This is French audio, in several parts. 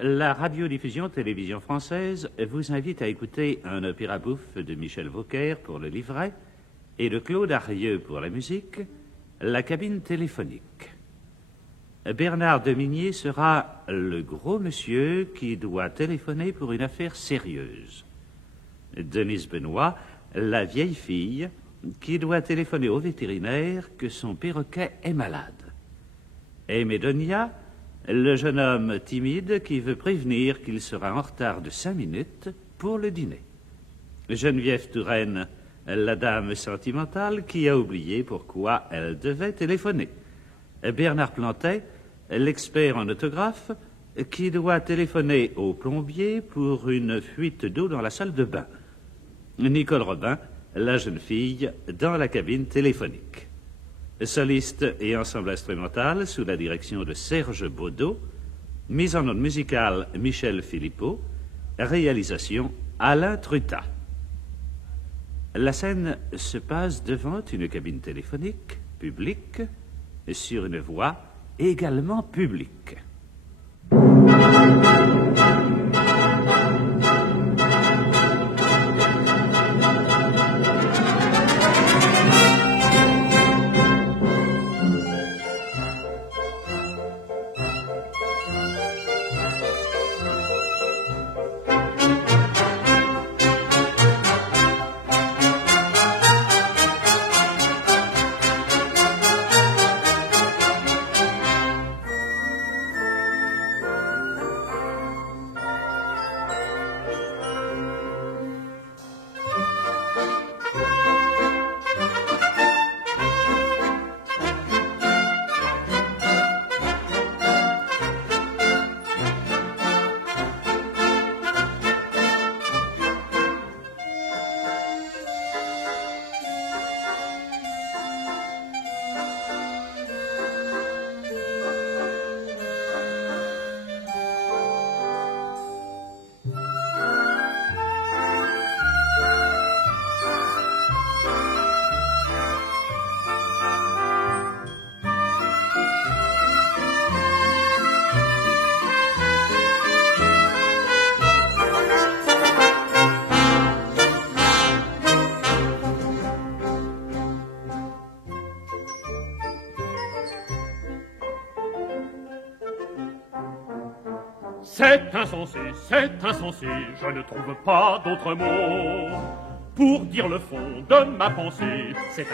La radiodiffusion-télévision française vous invite à écouter un opéra bouffe de Michel Vauquer pour le livret et de Claude Arieux pour la musique, La cabine téléphonique. Bernard Demigné sera le gros monsieur qui doit téléphoner pour une affaire sérieuse. Denise Benoît, la vieille fille qui doit téléphoner au vétérinaire que son perroquet est malade. Aimé Donia, le jeune homme timide qui veut prévenir qu'il sera en retard de 5 minutes pour le dîner. Geneviève Touraine, la dame sentimentale qui a oublié pourquoi elle devait téléphoner. Bernard Plantet, l'expert en autographe qui doit téléphoner au plombier pour une fuite d'eau dans la salle de bain. Nicole Robin, la jeune fille dans la cabine téléphonique. Soliste et ensemble instrumental sous la direction de Serge Baudot, mise en onde musicale Michel Philippot, réalisation Alain Trutat. La scène se passe devant une cabine téléphonique publique sur une voie également publique. C'est insensé, je ne trouve pas d'autre mot pour dire le fond de ma pensée. C'est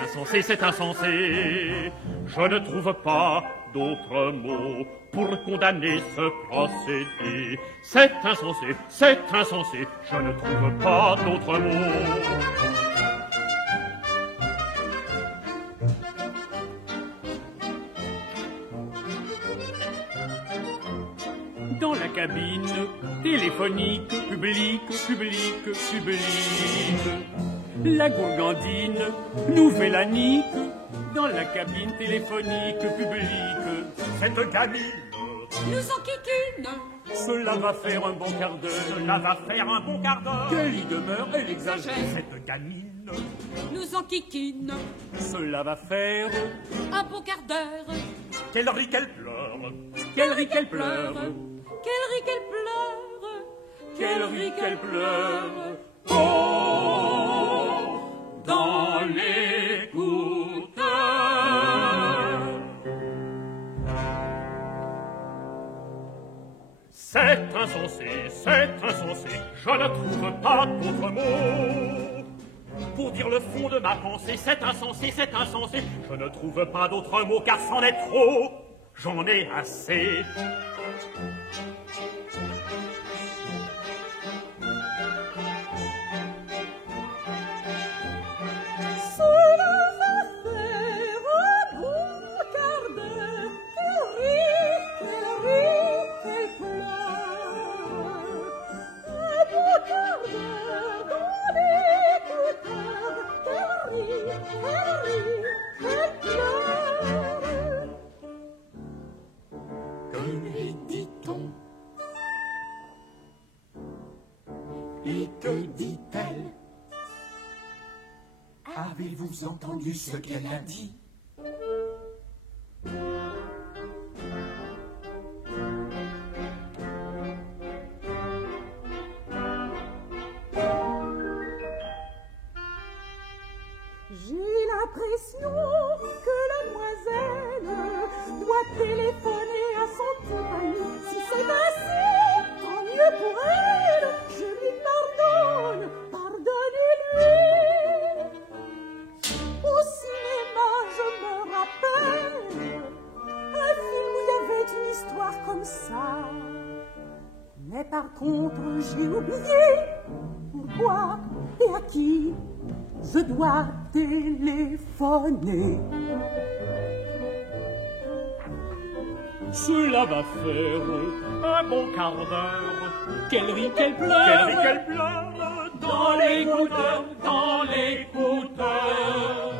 insensé, je ne trouve pas d'autre mot pour condamner ce procédé. C'est insensé, je ne trouve pas d'autre mot. Dans la cabine téléphonique, publique, la gourgandine nous fait la nique. Dans la cabine téléphonique, publique, cette gamine nous enquiquine. Cela va faire un bon quart d'heure. Quelle y demeure, elle exagère. Cette gamine nous enquiquine. Cela va faire un bon quart d'heure. Qu'elle rit, qu'elle pleure. Quelle rit, qu'elle pleure. Quelle rit, qu'elle pleure. Quelle rit, qu'elle pleure. Oh, dans l'écouteur. C'est insensé, je ne trouve pas d'autre mot pour dire le fond de ma pensée. C'est insensé, je ne trouve pas d'autre mot car c'en est trop, j'en ai assez. Et que dit-elle? Avez-vous entendu ce qu'elle a dit? ça. Mais par contre, j'ai oublié pourquoi et à qui je dois téléphoner. Cela va faire un bon quart d'heure qu'elle rit, qu'elle pleure, dans l'écouteur, dans l'écouteur.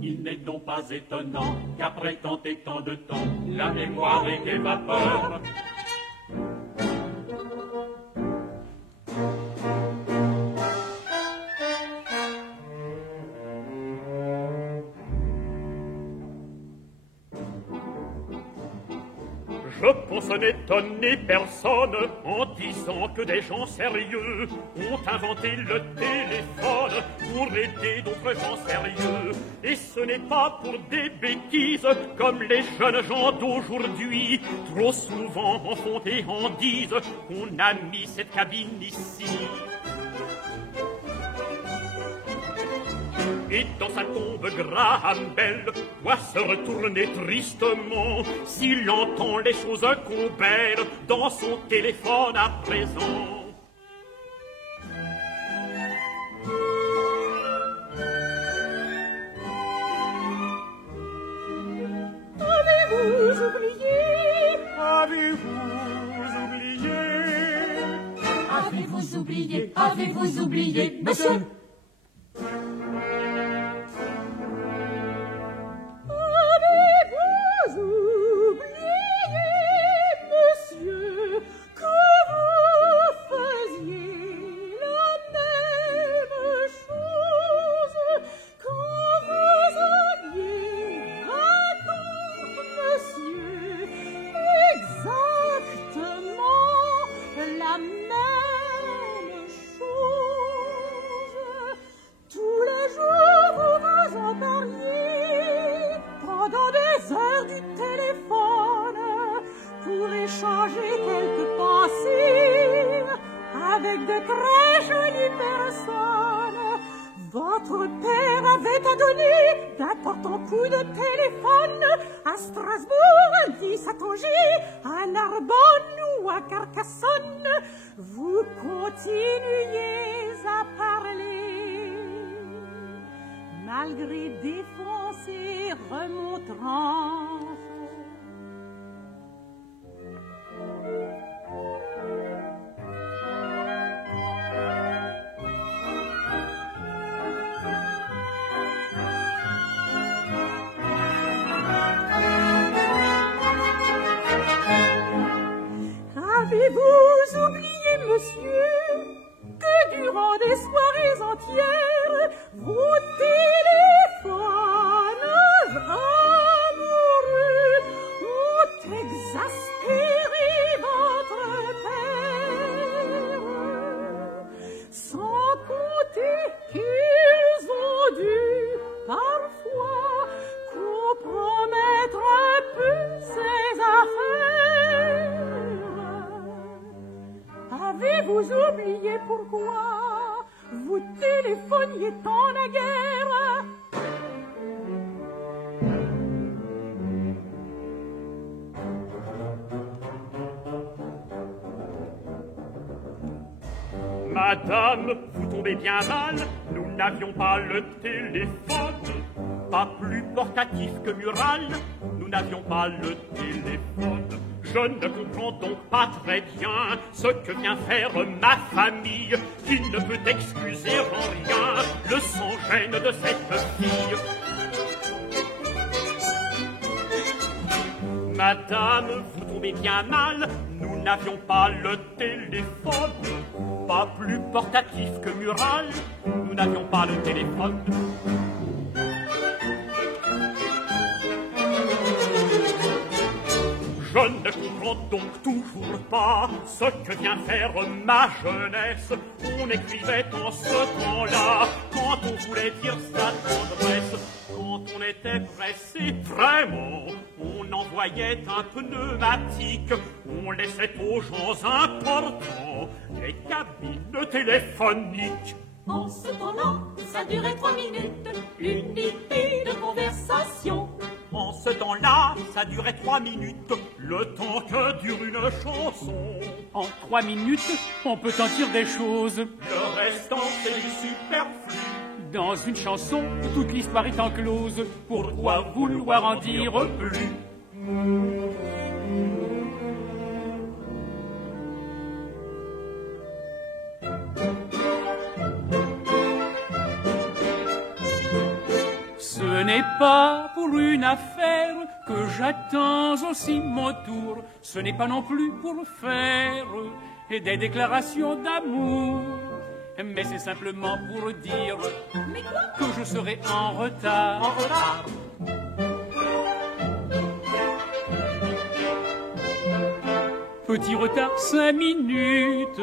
Il n'est donc pas étonnant qu'après tant et tant de temps, la mémoire est des vapeurs. Je pense n'étonner personne en disant que des gens sérieux ont inventé le téléphone pour aider d'autres gens sérieux. Et ce n'est pas pour des bêtises comme les jeunes gens d'aujourd'hui trop souvent en font et en disent qu'on a mis cette cabine ici. Et dans sa tombe, Graham Bell doit se retourner tristement s'il entend les choses qu'on belle dans son téléphone à présent. Avez-vous oublié? Avez-vous oublié? Avez-vous oublié? Avez-vous oublié, monsieur? Avez-vous oublié, monsieur, que durant des soirées entières, vos téléphones amoureux ont exaspéré votre père, sans compter qu'ils ont dû parfois compromettre un peu ses affaires. Avez-vous oublié pourquoi vous téléphoniez tant naguère? Madame, vous tombez bien mal, nous n'avions pas le téléphone, pas plus portatif que mural, nous n'avions pas le téléphone. Je ne comprends donc pas très bien ce que vient faire ma famille, qui ne peut excuser en rien le sans-gêne de cette fille. Madame, vous tombez bien mal, nous n'avions pas le téléphone, pas plus portatif que mural, nous n'avions pas le téléphone. Je ne comprends donc toujours pas ce que vient faire ma jeunesse. On écrivait en ce temps-là, quand on voulait dire sa tendresse. Quand on était pressé, vraiment, on envoyait un pneumatique. On laissait aux gens importants les cabines téléphoniques. En ce temps-là, ça durait 3 minutes, une limpide conversation. En ce temps-là, ça durait 3 minutes. Le temps que dure une chanson. En 3 minutes, on peut en dire des choses. Le restant, c'est du superflu. Dans une chanson, toute l'histoire est enclose. Pourquoi vouloir en dire plus? Ce n'est pas pour une affaire que j'attends aussi mon tour. Ce n'est pas non plus pour faire des déclarations d'amour. Mais c'est simplement pour dire que je serai en retard. En retard. Petit retard, 5 minutes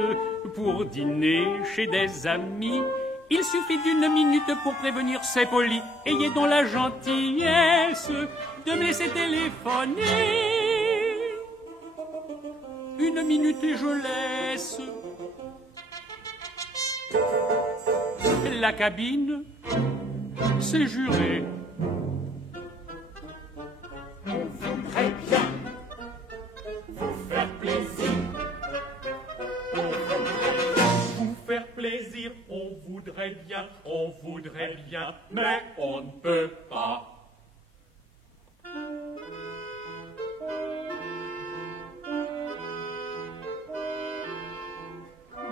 pour dîner chez des amis. Il suffit d'1 minute pour prévenir, c'est poli. Ayez donc la gentillesse de me laisser téléphoner. 1 minute et je laisse la cabine, c'est juré. Très bien. Vous faire plaisir. Vous faire plaisir, on voudrait bien, mais on ne peut pas.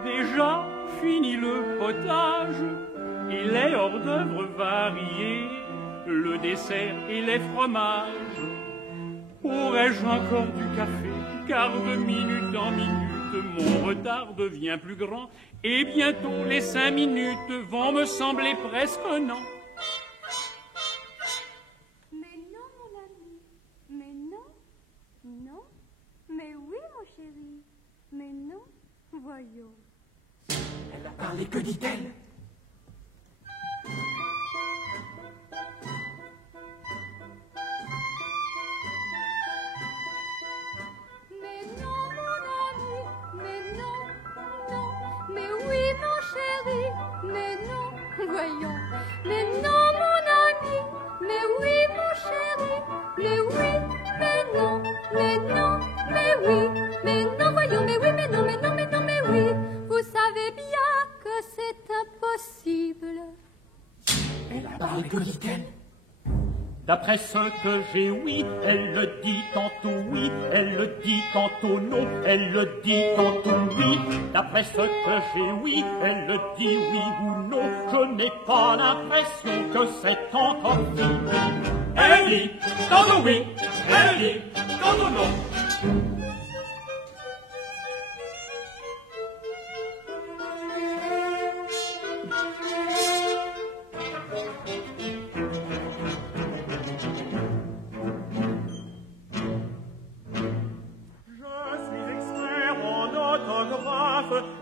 Déjà fini le potage et les hors d'œuvre variés, le dessert et les fromages. Aurais-je encore du café? Car de minute en minute, mon retard devient plus grand et bientôt les 5 minutes vont me sembler presque un an. Mais non, mon ami, mais non, non, mais oui, mon chéri, mais non, voyons. Elle a parlé, que dit-elle? Mais non, mon ami, mais non, non, mais oui, mon chéri, mais non, voyons. Mais non, mon ami, mais oui, mon chéri, mais oui, mais non, mais non, mais oui, mais non, voyons, mais oui, mais non, mais non, mais non, mais oui. Vous savez bien que c'est impossible. Elle a parlé, que dit-elle? D'après ce que j'ai ouï, elle le dit tantôt oui, elle le dit tantôt non, elle le dit tantôt oui. D'après ce que j'ai ouï, elle le dit oui ou non, je n'ai pas l'impression que c'est encore fini. Elle dit tantôt oui, elle dit tantôt non.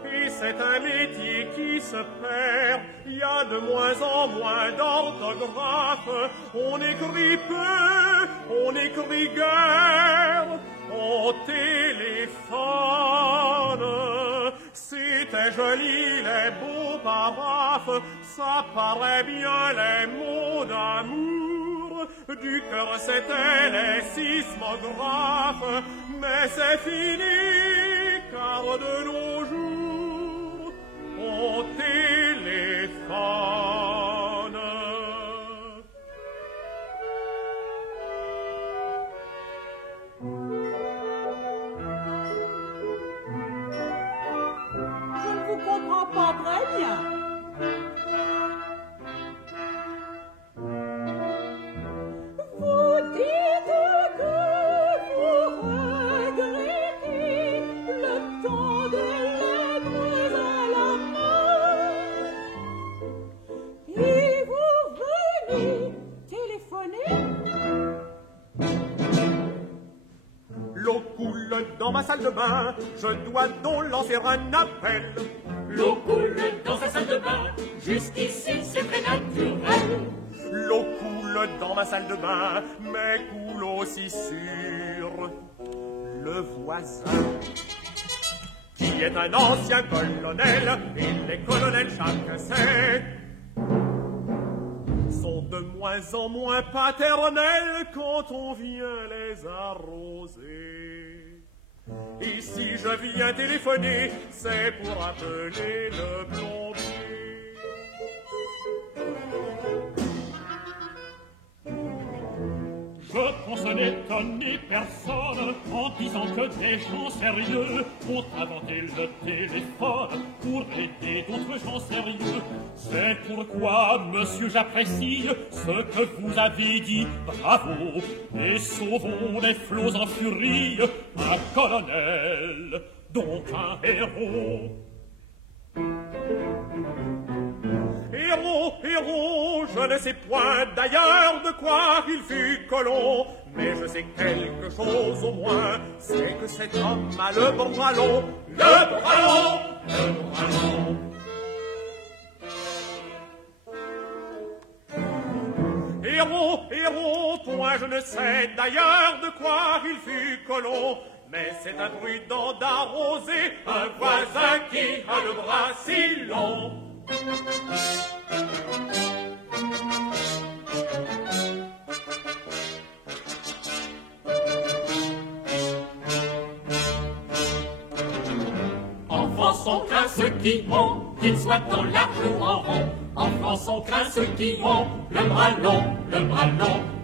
Et c'est un métier qui se perd. Il y a de moins en moins d'orthographe. On écrit peu, on écrit guère. On téléphone. C'était joli les beaux paraphes. Ça paraît bien les mots d'amour. Du cœur c'était les sismographes. Mais c'est fini, car de nos jours, on téléphone. Je ne vous comprends pas très bien. Vous dites que vous regrettez le temps de l'aigre à la main. Et vous venez téléphoner. L'eau coule dans ma salle de bain, je dois donc lancer un appel. L'eau coule dans sa salle de bain, jusqu'ici c'est très naturel. L'eau coule dans ma salle de bain, mais coule aussi sur le voisin, qui est un ancien colonel, et les colonels chacun sait. sont de moins en moins paternelles quand on vient les arroser. Et si je viens téléphoner, c'est pour appeler le plombier. Je pense n'étonner personne en disant que des gens sérieux ont inventé le téléphone pour aider d'autres gens sérieux. C'est pourquoi, monsieur, j'apprécie ce que vous avez dit, bravo, et sauvons les flots en furie, un colonel, donc un héros. Héros, héros, je ne sais point d'ailleurs de quoi il fut colon, mais je sais quelque chose au moins, c'est que cet homme a le bras long, le bras long, le bras long. Héros, héros, point je ne sais d'ailleurs de quoi il fut colon, mais c'est imprudent d'arroser un voisin qui a le bras si long. En France on craint ceux qui ont, qu'ils soient en large ou en rond. En France on craint ceux qui ont le bras long,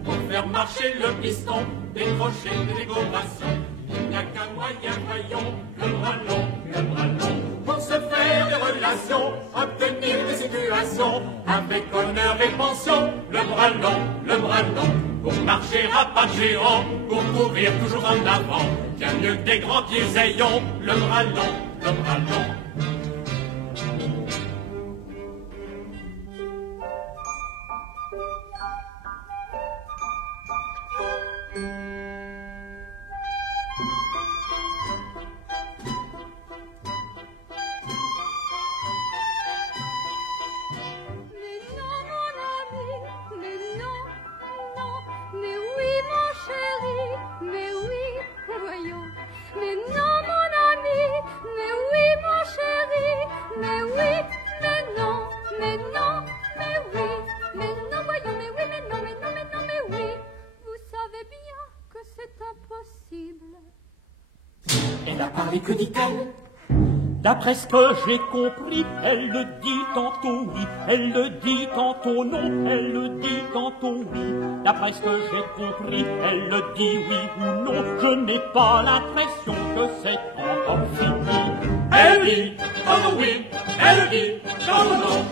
pour faire marcher le piston, décrocher des décorations. Il n'y a qu'un moyen, voyons, le bras long, pour se faire des relations, obtenir des situations, avec honneur et pension. Le bras long, pour marcher à pas de géant, pour courir toujours en avant, bien mieux que des grands pieds ayants. Le bras long. Que dit-elle? D'après ce que j'ai compris, elle le dit tantôt oui, elle le dit tantôt non, elle le dit tantôt oui. D'après ce que j'ai compris, elle le dit oui ou non, je n'ai pas l'impression que c'est encore fini. Elle dit tantôt oui, elle dit tantôt non.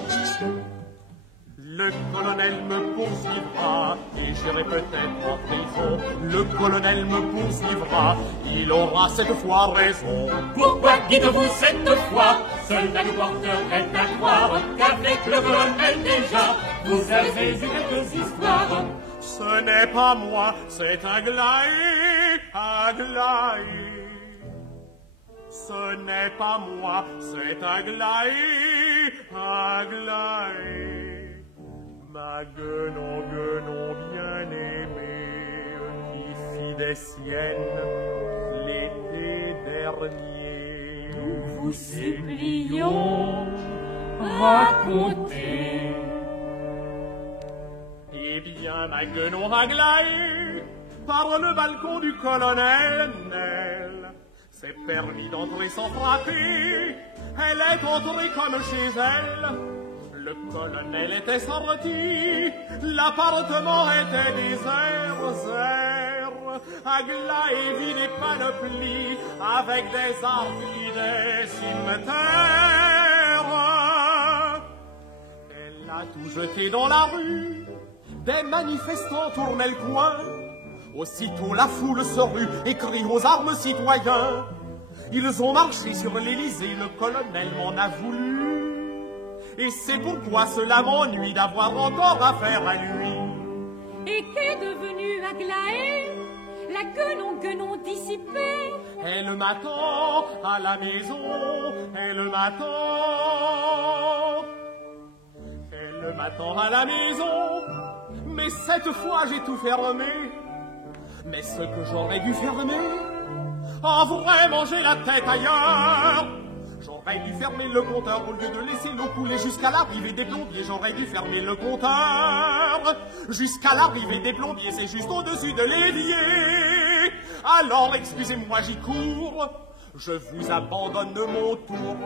Le colonel me poursuivra et j'irai peut-être en prison. Le colonel me poursuivra, il aura cette fois raison. Pourquoi dites-vous cette fois? Cela nous porterait à croire qu'avec le colonel déjà, vous avez eu quelques histoires. Ce n'est pas moi, c'est Aglaé, Aglaé. Ce n'est pas moi, c'est Aglaé, Aglaé. Ma guenon bien-aimée, qui fit des siennes l'été dernier. Nous vous supplions, racontez. Eh bien, ma guenon Aglaé, par le balcon du colonel Nel, s'est permis d'entrer sans frapper. Elle est entrée comme chez elle. Le colonel était sorti, l'appartement était désert. Aglaé vit des panoplies avec des arbres et des cimetières. Elle a tout jeté dans la rue, des manifestants tournaient le coin. Aussitôt la foule se rue et crie aux armes citoyens. Ils ont marché sur l'Élysée, le colonel m'en a voulu. Et c'est pourquoi cela m'ennuie d'avoir encore affaire à lui. Et qu'est devenu Aglaé, la guenon dissipée? Elle m'attend à la maison, elle m'attend. Elle m'attend à la maison, mais cette fois j'ai tout fermé. Mais ce que j'aurais dû fermer, en vrai manger la tête ailleurs. J'aurais dû fermer le compteur au lieu de laisser l'eau couler jusqu'à l'arrivée des plombiers. J'aurais dû fermer le compteur jusqu'à l'arrivée des plombiers. C'est juste au-dessus de l'évier. Alors, excusez-moi, j'y cours. Je vous abandonne mon tour.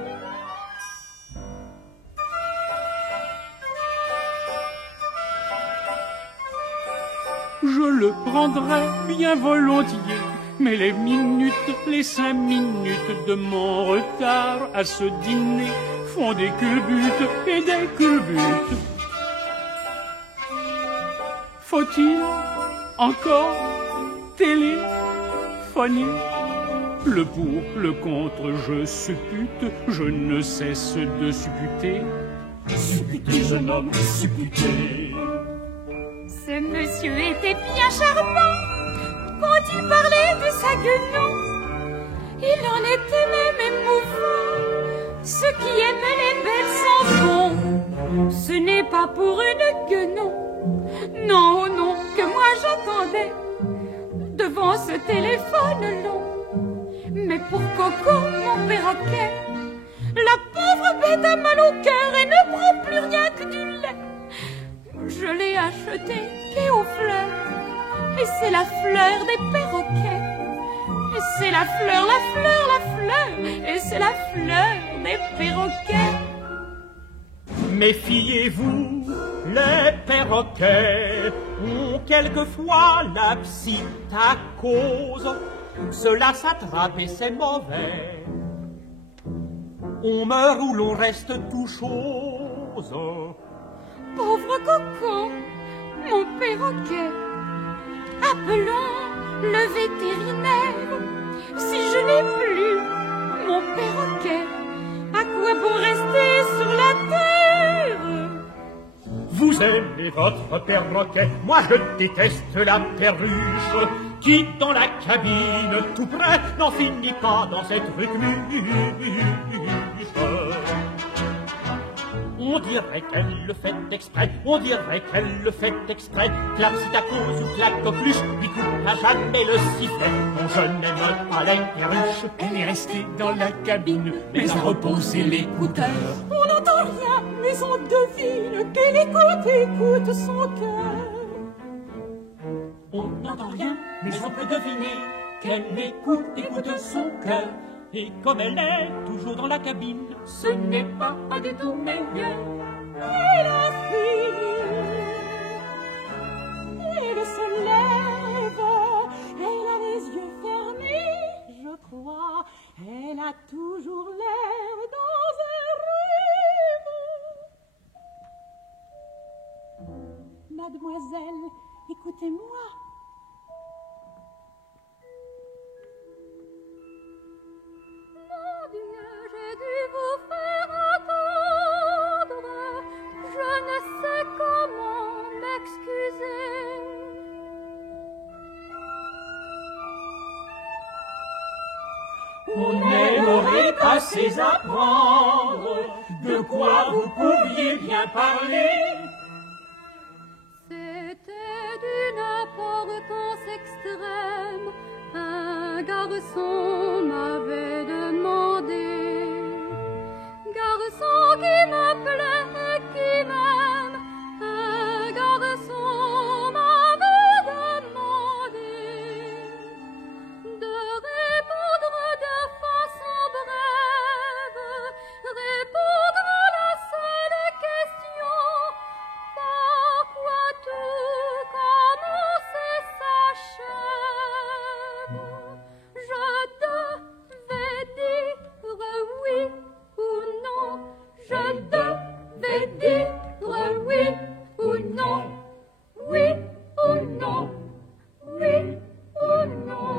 Je le prendrais bien volontiers, mais les minutes, les 5 minutes de mon retard à ce dîner font des culbutes et des culbutes. Faut-il encore téléphoner? Le pour, le contre, je suppute, je ne cesse de supputer. Supputer, jeune homme, supputer. Ce monsieur était bien charmant quand il parlait de sa guenon. Il en était même émouvant. Ceux qui aiment les belles chansons, ce n'est pas pour une guenon. Non, oh non, que moi j'attendais devant ce téléphone long. Mais pour Coco, mon perroquet, la pauvre bête a mal au cœur et ne prend plus rien que du lait. Je l'ai acheté qu'est aux fleurs, et c'est la fleur des perroquets. Et c'est la fleur, et c'est la fleur des perroquets. Méfiez-vous, les perroquets ont quelquefois la psittacose. Cela s'attrape et c'est mauvais. On meurt ou l'on reste tout chose. Pauvre Coco, mon perroquet, appelons le vétérinaire. Si je n'ai plus mon perroquet, à quoi bon rester sur la terre? Vous aimez votre perroquet, moi je déteste la perruche qui dans la cabine tout près n'en finit pas dans cette rucmuche. On dirait qu'elle le fait exprès, on dirait qu'elle le fait exprès. Que la psittacose ou que la coqueluche lui coupe à jamais le sifflet. Mon je n'aime pas les perruches. Elle est restée dans la cabine, mais à reposer l'écouteur. On n'entend rien, mais on devine qu'elle écoute son cœur. On n'entend rien, mais on peut deviner qu'elle écoute son cœur. Et comme elle est toujours dans la cabine, ce n'est pas du tout meilleur. Elle a fini, elle se lève, elle a les yeux fermés, je crois. Elle a toujours l'air dans un rêve. Mademoiselle, écoutez-moi. Mon Dieu, j'ai dû vous faire attendre. Je ne sais comment m'excuser. On aimerait passer à prendre de quoi vous pouviez bien parler. C'était d'une importance extrême. Un garçon m'avait demandé, garçon qui m'appelait, qui m'aime, un garçon m'avait demandé de répondre de façon brève, répondre à la seule question: par quoi tout commence et s'achève? Je devais dire oui ou non, je devais dire oui ou non, oui ou non, oui ou non.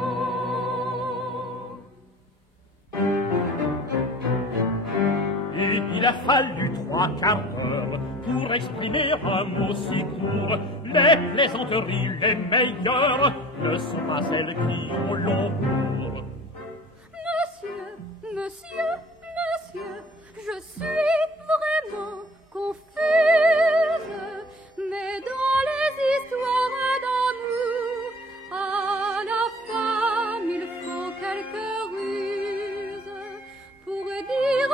Et il a fallu 3 quarts d'heure pour exprimer un mot si court. Les plaisanteries les meilleures ne sont pas celles qui ont long cours. Monsieur, monsieur, monsieur, je suis vraiment confuse, mais dans les histoires d'amour, à la femme il faut quelques ruses pour dire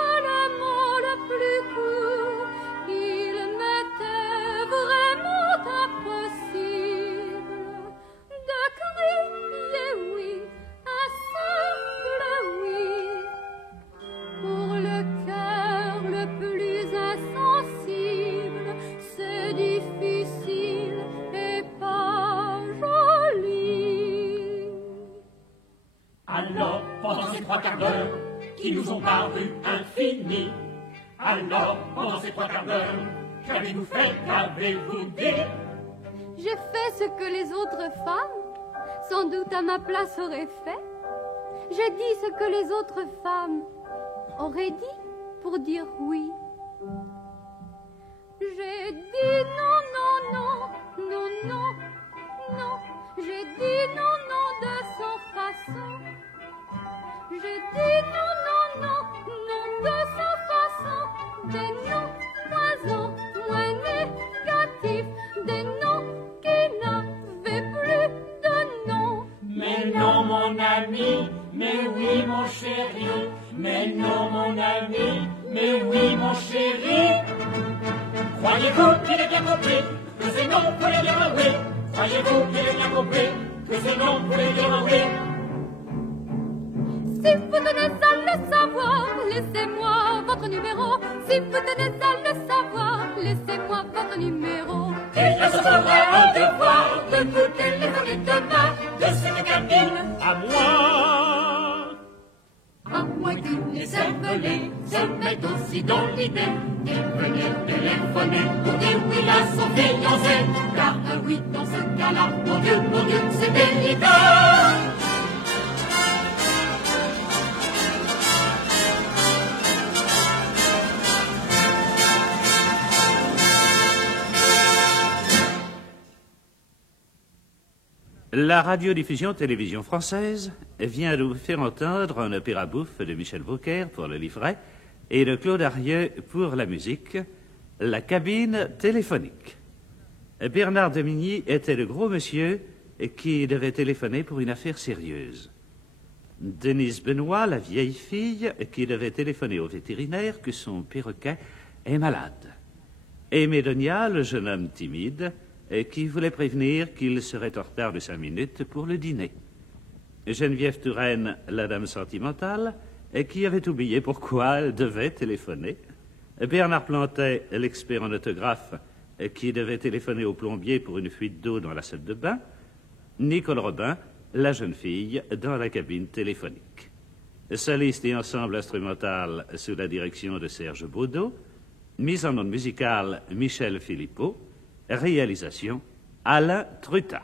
qui nous ont paru infinis. Alors, pendant ces 3 quarts d'heure, qu'avez-vous fait, qu'avez-vous dit? J'ai fait ce que les autres femmes, sans doute à ma place, auraient fait. J'ai dit ce que les autres femmes auraient dit pour dire oui. J'ai dit non, non, non, non, non, non. J'ai dit non, non de son façon. J'ai dit non, non, non, non de son façon. Des noms moins moins négatifs, des noms qui n'avaient plus de nom. Mais non, mon ami, mais oui, mon chéri. Mais non, mon ami, mais oui, mon chéri. Croyez-vous qu'il ait bien compris que c'est non pour les dire oui? Croyez-vous qu'il ait bien compris que c'est non pour les dire oui? Si vous tenez à le savoir, laissez-moi votre numéro. Si vous tenez à le savoir, laissez-moi votre numéro. Il me sera un devoir de vous téléphoner demain de cette cabine À moi. à moins que les cervelés se mettent aussi dans l'idée qu'il venait téléphoner pour dire oui à son fiancé. Car un oui dans ce cas-là, mon Dieu, c'est délicat. La radiodiffusion télévision française vient de vous faire entendre un opéra bouffe de Michel Vaucaire pour le livret et de Claude Arieux pour la musique, La cabine téléphonique. Bernard Demigny était le gros monsieur qui devait téléphoner pour une affaire sérieuse. Denise Benoît, la vieille fille qui devait téléphoner au vétérinaire que son perroquet est malade. Aimé Donia, le jeune homme timide, qui voulait prévenir qu'il serait en retard de 5 minutes pour le dîner. Geneviève Touraine, la dame sentimentale, qui avait oublié pourquoi elle devait téléphoner. Bernard Plantet, l'expert en autographe, qui devait téléphoner au plombier pour une fuite d'eau dans la salle de bain. Nicole Robin, la jeune fille, dans la cabine téléphonique. Soliste et ensemble instrumental sous la direction de Serge Baudot. Mise en onde musicale, Michel Philippot. Réalisation, Alain Trutat.